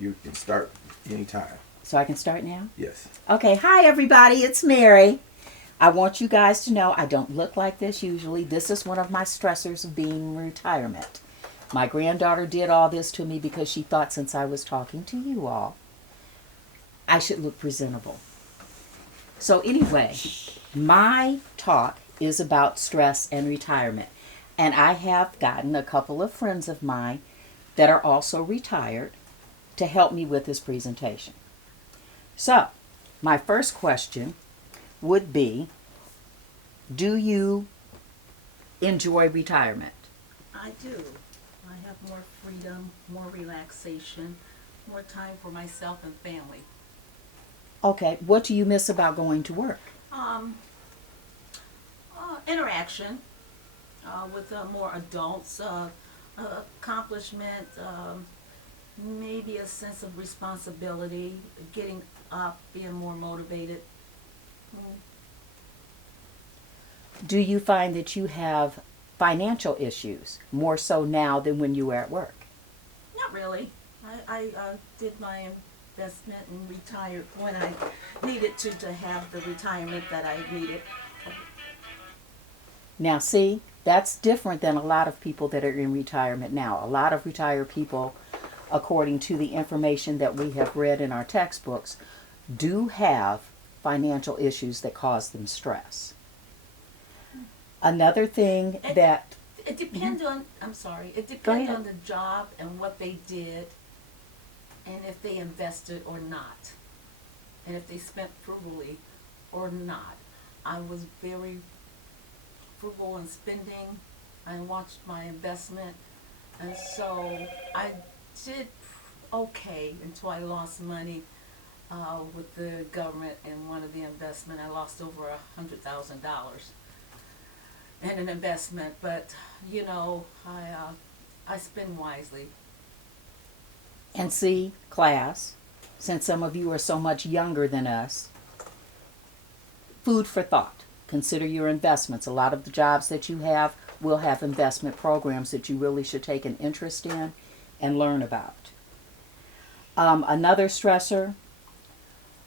you can start anytime. So I can start now? Yes. Okay, hi everybody, it's Mary. I want you guys to know I don't look like this usually. This is one of my stressors of being in retirement. My granddaughter did all this to me because she thought since I was talking to you all, I should look presentable. So anyway, my talk is about stress and retirement. And I have gotten a couple of friends of mine that are also retired to help me with this presentation. So, my first question would be, do you enjoy retirement? I do. I have more freedom, more relaxation, more time for myself and family. Okay, what do you miss about going to work? Interaction with more adults, accomplishment, maybe a sense of responsibility, getting up, being more motivated. Do you find that you have financial issues more so now than when you were at work? Not really. I did my investment and retired when I needed to have the retirement that I needed. Now, see, that's different than a lot of people that are in retirement now. A lot of retired people, according to the information that we have read in our textbooks, do have financial issues that cause them stress. Another thing that It depends on, I'm sorry, it Go depends ahead. on the job and what they did and if they invested or not. And if they spent frugally or not. I was very frugal in spending. I watched my investment. And so I did okay until I lost money with the government in one of the investment. I lost over $100,000 in an investment, but you know, I spend wisely. And see, class, since some of you are so much younger than us, food for thought. Consider your investments. A lot of the jobs that you have will have investment programs that you really should take an interest in and learn about. Another stressor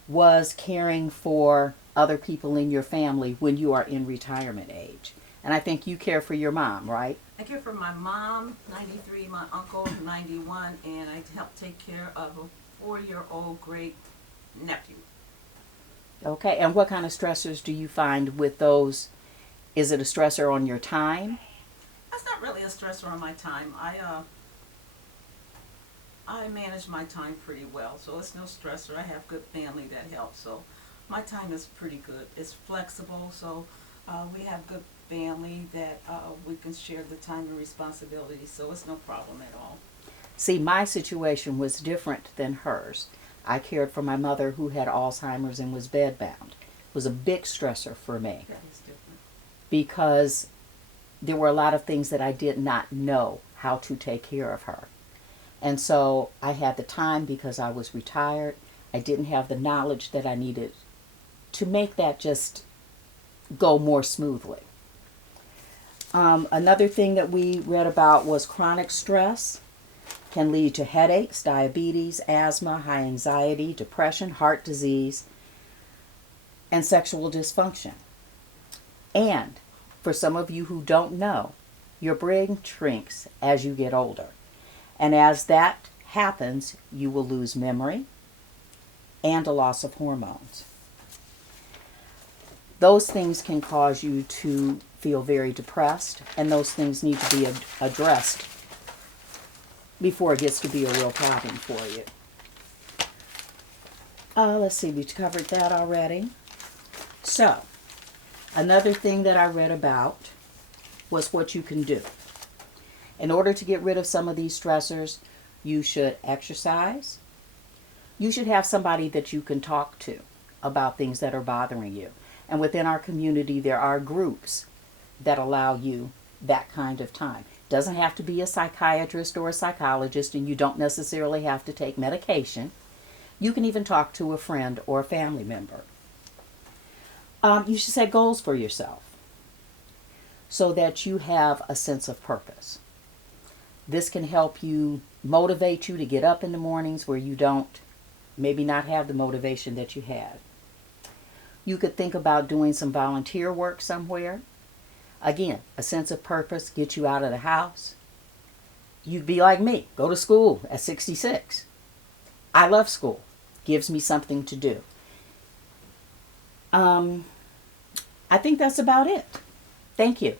was caring for other people in your family when you are in retirement age. And I think you care for your mom, right? I care for my mom, 93, my uncle, 91, and I help take care of a 4-year-old great nephew. Okay, and what kind of stressors do you find with those? Is it a stressor on your time? That's not really a stressor on my time. I manage my time pretty well, so it's no stressor. I have good family that helps, so my time is pretty good. It's flexible, so we have good family that we can share the time and responsibility, so it's no problem at all. See, my situation was different than hers. I cared for my mother who had Alzheimer's and was bedbound. It was a big stressor for me That is different. because there were a lot of things that I did not know how to take care of her. And so I had the time because I was retired. I didn't have the knowledge that I needed to make that just go more smoothly. Another thing that we read about was chronic stress can lead to headaches, diabetes, asthma, high anxiety, depression, heart disease, and sexual dysfunction. And for some of you who don't know, your brain shrinks as you get older. And as that happens, you will lose memory and a loss of hormones. Those things can cause you to feel very depressed, and those things need to be addressed before it gets to be a real problem for you. Let's see, we covered that already. So, another thing that I read about was what you can do. In order to get rid of some of these stressors, you should exercise. You should have somebody that you can talk to about things that are bothering you. And within our community, there are groups that allow you that kind of time. Doesn't have to be a psychiatrist or a psychologist, and you don't necessarily have to take medication. You can even talk to a friend or a family member. You should set goals for yourself so that you have a sense of purpose. This can help you, motivate you to get up in the mornings where you don't, maybe not have the motivation that you had. You could think about doing some volunteer work somewhere. Again, a sense of purpose gets you out of the house. You'd be like me, go to school at 66. I love school. Gives me something to do. I think that's about it. Thank you.